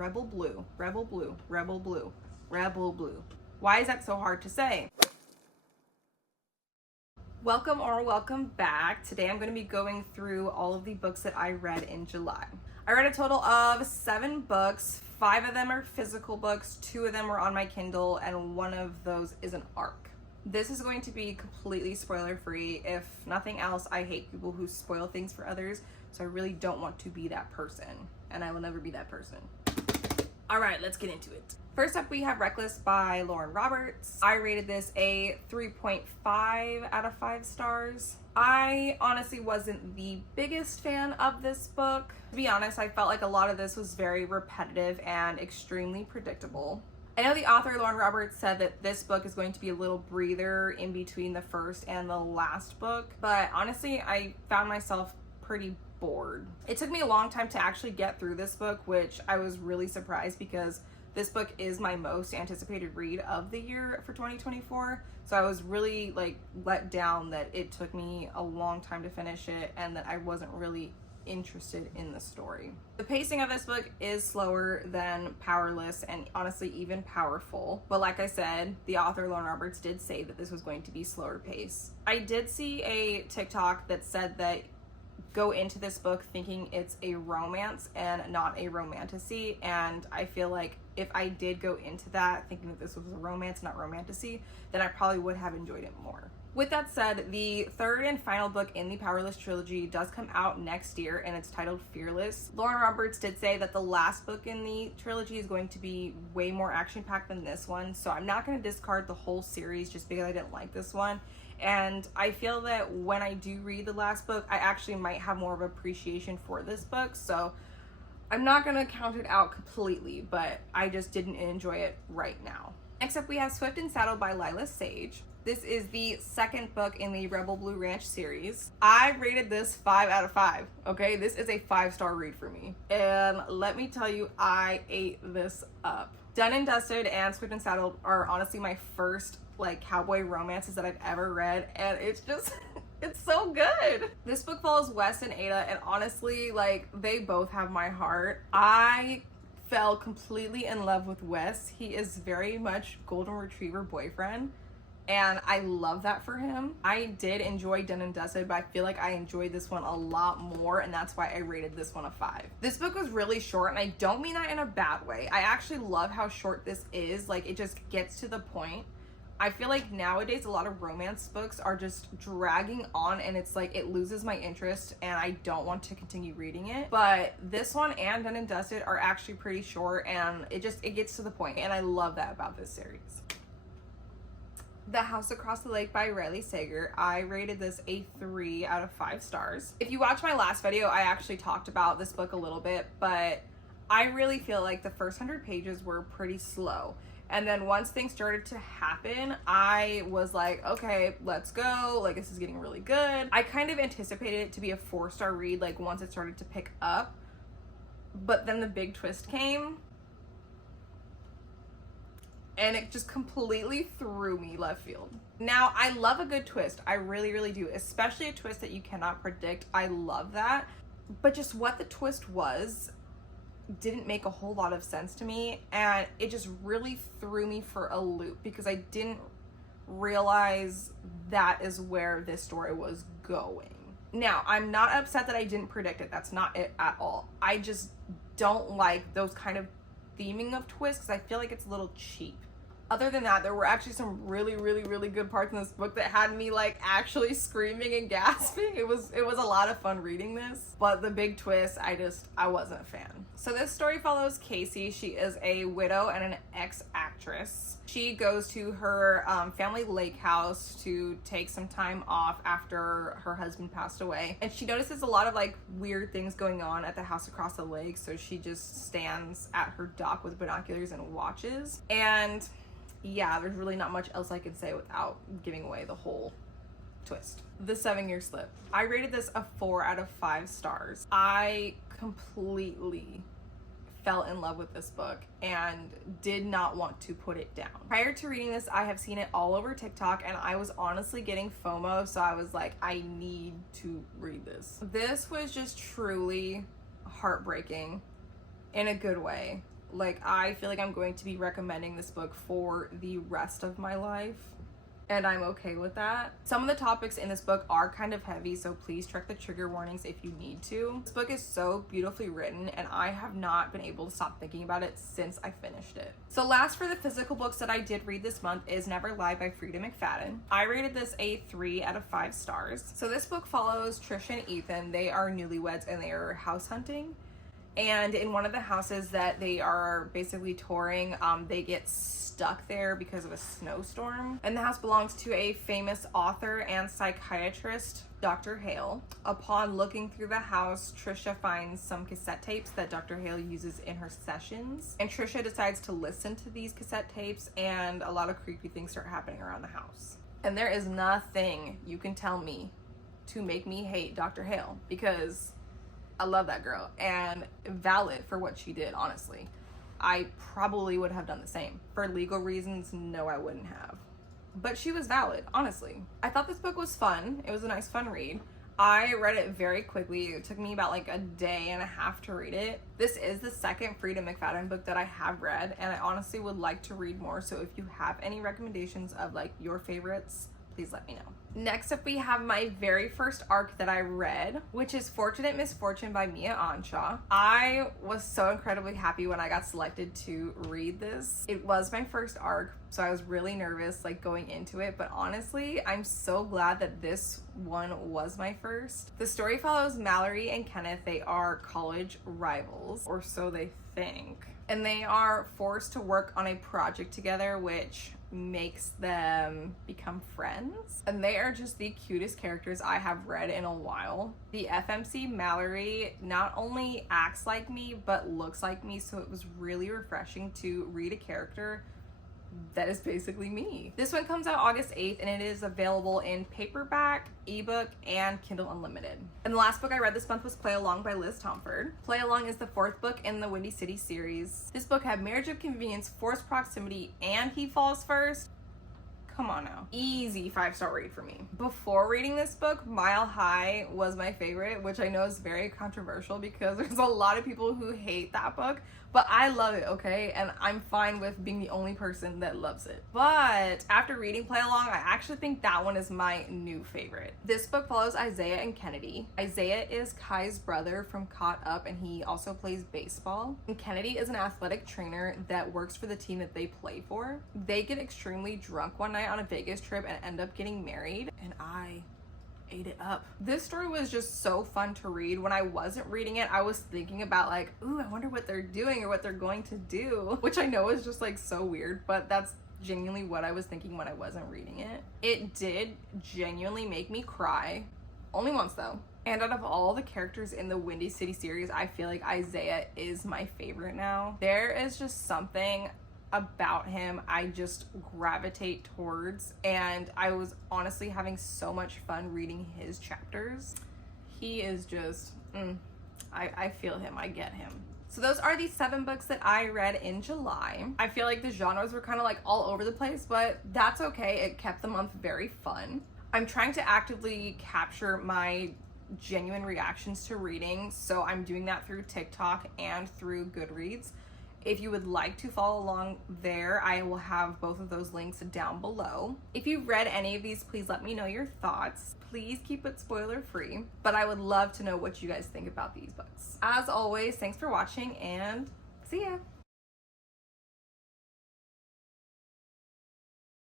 Rebel Blue, Rebel Blue, Rebel Blue, Rebel Blue. Why is that so hard to say? Welcome or welcome back. Today I'm going to be going through all of the books that I read in July. I read a total of 7 books. 5 of them are physical books, 2 of them were on my Kindle, and 1 of those is an ARC. This is going to be completely spoiler free. If nothing else, I hate people who spoil things for others, so I really don't want to be that person, and I will never be that person. All right, let's get into it. First up, we have Reckless by Lauren Roberts. I rated this a 3.5 out of 5 stars. I honestly wasn't the biggest fan of this book. To be honest, I felt like a lot of this was very repetitive and extremely predictable. I know the author, Lauren Roberts, said that this book is going to be a little breather in between the first and the last book, but honestly, I found myself pretty bored. It took me a long time to actually get through this book, which I was really surprised because this book is my most anticipated read of the year for 2024. So I was really let down that it took me a long time to finish it and that I wasn't really interested in the story. The pacing of this book is slower than Powerless and honestly even Powerful. But like I said, the author Lauren Roberts did say that this was going to be slower pace. I did see a TikTok that said that go into this book thinking it's a romance and not a romantasy, and I feel like if I did go into that thinking that this was a romance, not romantasy, then I probably would have enjoyed it more. With that said, the third and final book in the Powerless trilogy does come out next year, and it's titled Fearless. Lauren Roberts did say that the last book in the trilogy is going to be way more action-packed than this one, so I'm not going to discard the whole series just because I didn't like this one. And I feel that when I do read the last book, I actually might have more of appreciation for this book, so I'm not going to count it out completely, but I just didn't enjoy it right now. Next up, we have Swift and Saddle by Lila Sage. This is the second book in the Rebel Blue Ranch series. I rated this 5 out of 5, okay? This is a 5-star read for me. And let me tell you, I ate this up. Done and Dusted and Swift and Saddle are honestly my first cowboy romances that I've ever read, and it's just it's so good. This book follows Wes and Ada, and honestly, they both have my heart. I fell completely in love with Wes. He is very much golden retriever boyfriend, and I love that for him. I did enjoy Done and Dusted, but I feel like I enjoyed this one a lot more, and that's why I rated this one a 5. This book was really short, and I don't mean that in a bad way. I actually love how short this is. It just gets to the point. I feel like nowadays a lot of romance books are just dragging on, and it's it loses my interest and I don't want to continue reading it. But this one and Done and Dusted are actually pretty short, and it gets to the point, and I love that about this series. The House Across the Lake by Riley Sager. I rated this a 3 out of 5 stars. If you watched my last video, I actually talked about this book a little bit, but I really feel like the first 100 pages were pretty slow. And then once things started to happen, I was like, okay, let's go. This is getting really good. I kind of anticipated it to be a 4-star read, once it started to pick up. But then the big twist came, and it just completely threw me left field. Now, I love a good twist. I really, really do. Especially a twist that you cannot predict. I love that. But just what the twist was didn't make a whole lot of sense to me, and it just really threw me for a loop because I didn't realize that is where this story was going. Now, I'm not upset that I didn't predict it. That's not it at all. I just don't like those kind of theming of twists because I feel like it's a little cheap. Other than that, there were actually some really, really, really good parts in this book that had me actually screaming and gasping. It was a lot of fun reading this, but the big twist, I wasn't a fan. So this story follows Casey. She is a widow and an ex-actress. She goes to her family lake house to take some time off after her husband passed away, and she notices a lot of weird things going on at the house across the lake, so she just stands at her dock with binoculars and watches. And yeah, there's really not much else I can say without giving away the whole twist. The 7-Year Slip. I rated this a 4 out of 5 stars. I completely fell in love with this book and did not want to put it down. Prior to reading this, I have seen it all over TikTok, and I was honestly getting FOMO, so I was like, I need to read this. This was just truly heartbreaking in a good way. Like, I feel like I'm going to be recommending this book for the rest of my life, and I'm okay with that. Some of the topics in this book are kind of heavy, so please check the trigger warnings if you need to. This book is so beautifully written, and I have not been able to stop thinking about it since I finished it. So last for the physical books that I did read this month is Never Lie by Frida McFadden. I rated this a 3 out of 5 stars. So this book follows Trisha and Ethan. They are newlyweds and they are house hunting. And in one of the houses that they are basically touring, they get stuck there because of a snowstorm. And the house belongs to a famous author and psychiatrist, Dr. Hale. Upon looking through the house, Trisha finds some cassette tapes that Dr. Hale uses in her sessions. And Trisha decides to listen to these cassette tapes, and a lot of creepy things start happening around the house. And there is nothing you can tell me to make me hate Dr. Hale, because I love that girl, and valid for what she did, honestly. I probably would have done the same. For legal reasons, no, I wouldn't have. But she was valid, honestly. I thought this book was fun. It was a nice, fun read. I read it very quickly. It took me about like a day and a half to read it. This is the second Frida McFadden book that I have read, and I honestly would like to read more. So if you have any recommendations of like your favorites, please let me know. Next up, we have my very first arc that I read, which is Fortunate Misfortune by Mia Anshaw. I was so incredibly happy when I got selected to read this. It was my first arc, so I was really nervous like going into it, but honestly, I'm so glad that this one was my first. The story follows Mallory and Kenneth. They are college rivals, or so they think, and they are forced to work on a project together, which makes them become friends, and they are just the cutest characters I have read in a while. The FMC Mallory not only acts like me but looks like me, so it was really refreshing to read a character that is basically me. This one comes out August 8th, and it is available in paperback, ebook, and Kindle Unlimited. And the last book I read this month was Play Along by Liz Tomford. Play Along is the 4th book in the Windy City series. This book had Marriage of Convenience, Forced Proximity, and He Falls First. Come on now. Easy 5-star read for me. Before reading this book, Mile High was my favorite, which I know is very controversial because there's a lot of people who hate that book, but I love it, okay? And I'm fine with being the only person that loves it. But after reading Play Along, I actually think that one is my new favorite. This book follows Isaiah and Kennedy. Isaiah is Kai's brother from Caught Up, and he also plays baseball. And Kennedy is an athletic trainer that works for the team that they play for. They get extremely drunk one night on a Vegas trip and end up getting married, and I ate it up. This story was just so fun to read. When I wasn't reading it, I was thinking about like, ooh, I wonder what they're doing or what they're going to do, which I know is just like so weird, but that's genuinely what I was thinking when I wasn't reading it. It did genuinely make me cry. Only once though. And out of all the characters in the Windy City series, I feel like Isaiah is my favorite now. There is just something about him I just gravitate towards, and I was honestly having so much fun reading his chapters. He is just I feel him, I get him. So those are the 7 books that I read in July. I feel like the genres were kind of like all over the place, but that's okay. It kept the month very fun. I'm trying to actively capture my genuine reactions to reading, so I'm doing that through TikTok and through Goodreads. If you would like to follow along there, I will have both of those links down below. If you've read any of these, please let me know your thoughts. Please keep it spoiler free, but I would love to know what you guys think about these books. As always, thanks for watching, and see ya!